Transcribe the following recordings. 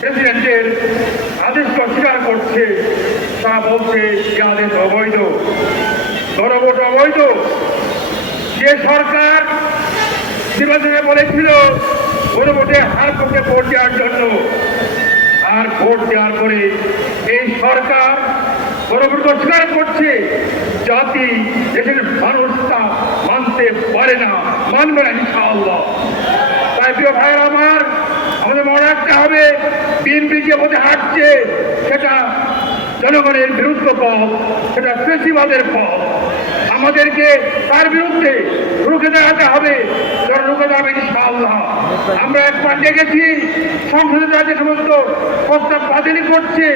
প্রেসিডেন্টের আদেশকে অস্বীকার করছে, তা বলছে যে আদেশ অবৈধ, গণভোট অবৈধ। যে সরকার নির্বাচনে বলেছিল গণভোটে হার করতে ভোট দেওয়ার জন্য, আর ভোট দেওয়ার পরে এই সরকার গণভোট অস্বীকার করছে, জাতি দেশের মানুষ তা মানতে পারে না, মানবে না ইনশাআল্লাহ। তাই প্রিয় ভাইয়ের আমার, আমাদের মনে রাখতে হবে বিএনপি যে পথে হাঁটছে সেটা জনগণের বিরুদ্ধ পথ, সেটা কৃষিবাদের পথ। আমাদেরকে তার বিরুদ্ধে রুখে দাঁড়াতে হবে, রুখে দাঁড়াবে ইনশাআল্লাহ। আমরা একবার দেখেছি সংসদে যে সমস্ত প্রস্তাব বাতিল করছে,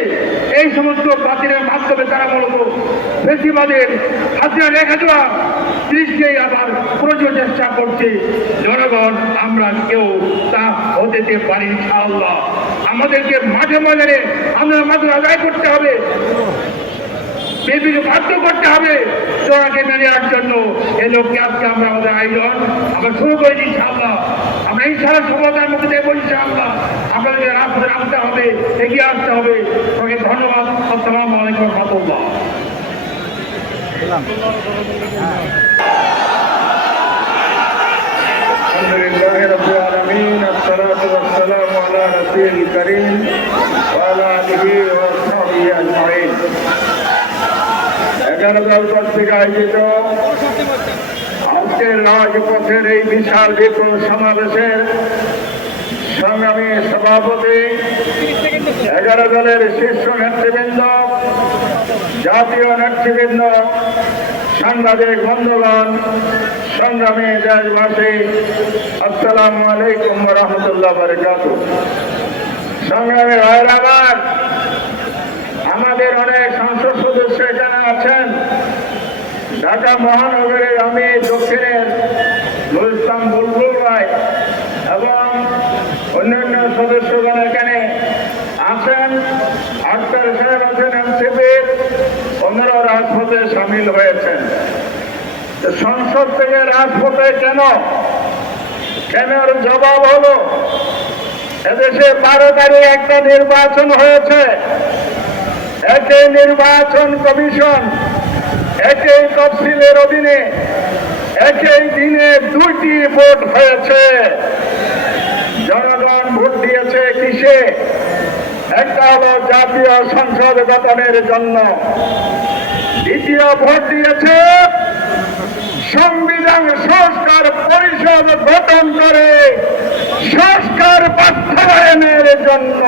এই সমস্ত বাতিলের মাধ্যমে তারা মূলত কৃষিবাদের হাতিয়ার রেখে দেওয়া জিনিসকে আবার পুরোজোর চেষ্টা করছে। জনগণ আমরা কেউ তা হতে পারি ইনশাআল্লাহ। আমাদেরকে মাঝে মাঝে আমরা মাঝে আদায় করতে হবে, বিএনপিকে বাধ্য করতে হবে তোরাকে মেনে নেওয়ার জন্য। এই লোককে আজকে আমরা আমাদের আয়োজন আমরা শুরু করেছি ইনশাআল্লাহ। আমরা ইনশাআল্লাহ সফলতার মধ্যে দেবো ইনশাআল্লাহ। আপনাদেরকে রাস্তায় নামতে হবে, এগিয়ে আসতে হবে। সবাইকে ধন্যবাদ। আসসালামু আলাইকুম ওয়া রাহমাতুল্লাহ। আলহামদুলিল্লাহি রাব্বিল আলামিন, আসসালাতু ওয়াসসালামু আলা রাসূলিল কারীম ওয়া আলা আলিহি ওয়া সাহবিহি আজমাইন। 11 দল কর্তৃক আয়োজিত আজকের রাজপথের এই বিশাল বিপুল সমাবেশের সংগ্রামী সভাপতি, 11 দলের শীর্ষ নেতৃবৃন্দ, জাতীয় নেতৃবৃন্দ, সাংবাদিক বন্ধুগণ, সংগ্রামী দেশবাসী, আসসালামু আলাইকুম ওয়া রাহমাতুল্লাহি ওয়া বারাকাতুহু। সংগ্রামী ভাইরা আমার, আমাদের অনেক সংসদ সদস্য এখানে আছেন। ঢাকা মহানগরের আমি দক্ষিণের নুরুল ইসলাম বুলবুল ভাই এবং অন্যান্য সদস্যগণ এখানে আছেন। আক্তার সাহেব আছেন এনসিপির, ওনারা রাজপথে সামিল হয়েছেন। সংসদ থেকে রাজপথে কেন এর জবাব হলো, এদেশে 12 তারিখ একটা নির্বাচন হয়েছে। একই নির্বাচন কমিশন, একই তফসিলের অধীনে একই দিনে 2টি ভোট হয়েছে। জনগণ ভোট দিয়েছে কিসে? একটা হলো জাতীয় সংসদ গঠনের জন্য, দ্বিতীয় ভোট দিয়েছে সংবিধান সংস্কার পরিষদ গঠন করে সংস্কার বাস্তবায়নের জন্য।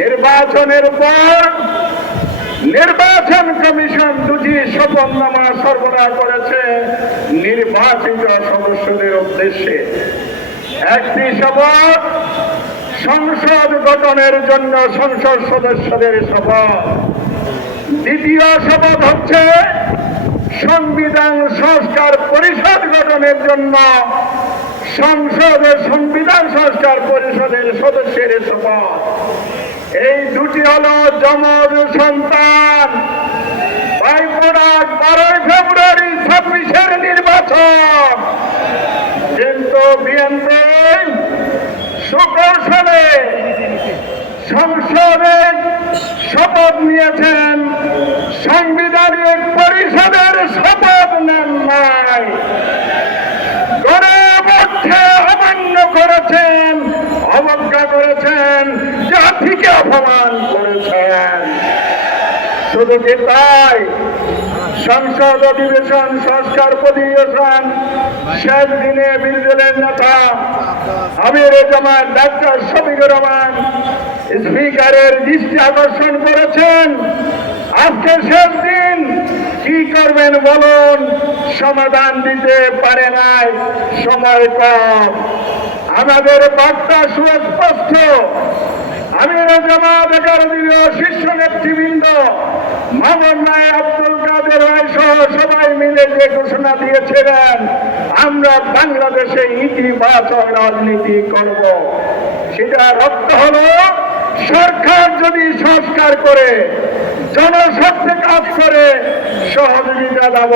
নির্বাচনের পর নির্বাচন কমিশন 2টি শপথনামা সরবরাহ করেছে নির্বাচিত সদস্যদের উদ্দেশ্যে। একটি শপথ সংসদ গঠনের জন্য সংসদ সদস্যদের শপথ, দ্বিতীয় শপথ হচ্ছে সংবিধান সংস্কার পরিষদ গঠনের জন্য সংসদের সংবিধান সংস্কার পরিষদের সদস্যের শপথ। এই 2টি হলো যমজ সন্তান। 12 ফেব্রুয়ারি 26-এর নির্বাচন, কিন্তু বিএনপি সুকৌশলে সংসদে শপথ নিয়েছেন, সাংবিধানিক পরিষদের শপথ নেন নাই। গণভোটকে অমান্য করেছেন, অবজ্ঞা করেছেন, জাতিকে অপমান করেছেন। শুধু কি তাই, সংসদ অধিবেশন সংস্কার অধিবেশন শেষ দিনে বিরোধী নেতা আমির জামাত ডাক্তার শফিকুর রহমান স্পিকারের দৃষ্টি আকর্ষণ করেছেন। আজকে শেষ দিন, কি করবেন বলুন? সমাধান দিতে পারে নাই, সময় কম। আমাদের বার্তা সুস্পষ্ট। আমির জামাত 11 দলীয় শীর্ষ নেতৃবৃন্দ মামুন রায়, আব্দুল কাদের রায় সহ সবাই মিলে যে ঘোষণা দিয়েছিলেন, আমরা বাংলাদেশে ইতিবাচক রাজনীতি করব, সেটার অর্থ হলো সরকার যদি সংস্কার করে, জনস্বার্থে কাজ করে, সহযোগিতা দেব।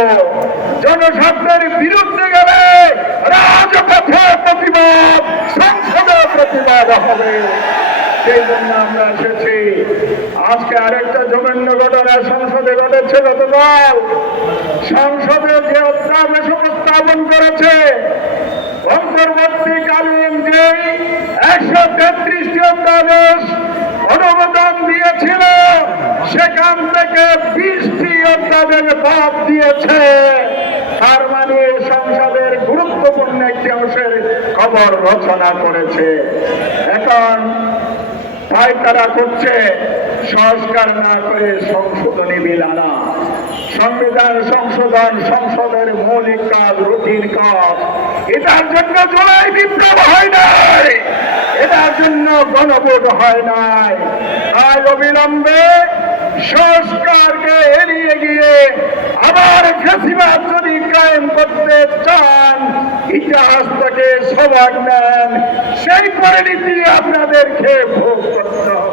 জনস্বার্থের বিরুদ্ধে গেলে রাজপথে প্রতিবাদ, সংসদে প্রতিবাদ হবে। সেই জন্য আমরা এসেছি। আজকে আরেকটা জঘন্য ঘটনা সংসদে ঘটেছে। গতকাল সংসদে যে অধ্যাদেশ উপস্থাপন করেছে, অন্তর্বর্তীকালীন যে 133টি অধ্যাদেশ অনুমোদন দিয়েছিল, সেখান থেকে 20টি অধ্যাদেশ বাদ দিয়েছে। তার মানে সংসদের গুরুত্বপূর্ণ একটি অংশের খবর রচনা করেছে। এখন তাই তারা করছে সংস্কার না করে সংশোধনী বিল আনা। সংবিধান সংশোধন সংসদের মৌলিক কাজ, রুটিন কাজ। এটার জন্য জুলাই বিপ্লব হয় নাই, এটার জন্য গণভোট হয় নাই। তাই অবিলম্বে সংস্কারকে এড়িয়ে গিয়ে আবার ফ্যাসিবাদ যদি কায়েম করতে চান, ইতিহাস থেকে সবাক নেন, সেই পরিণতি আপনাদেরকে ভোগ করতে হবে।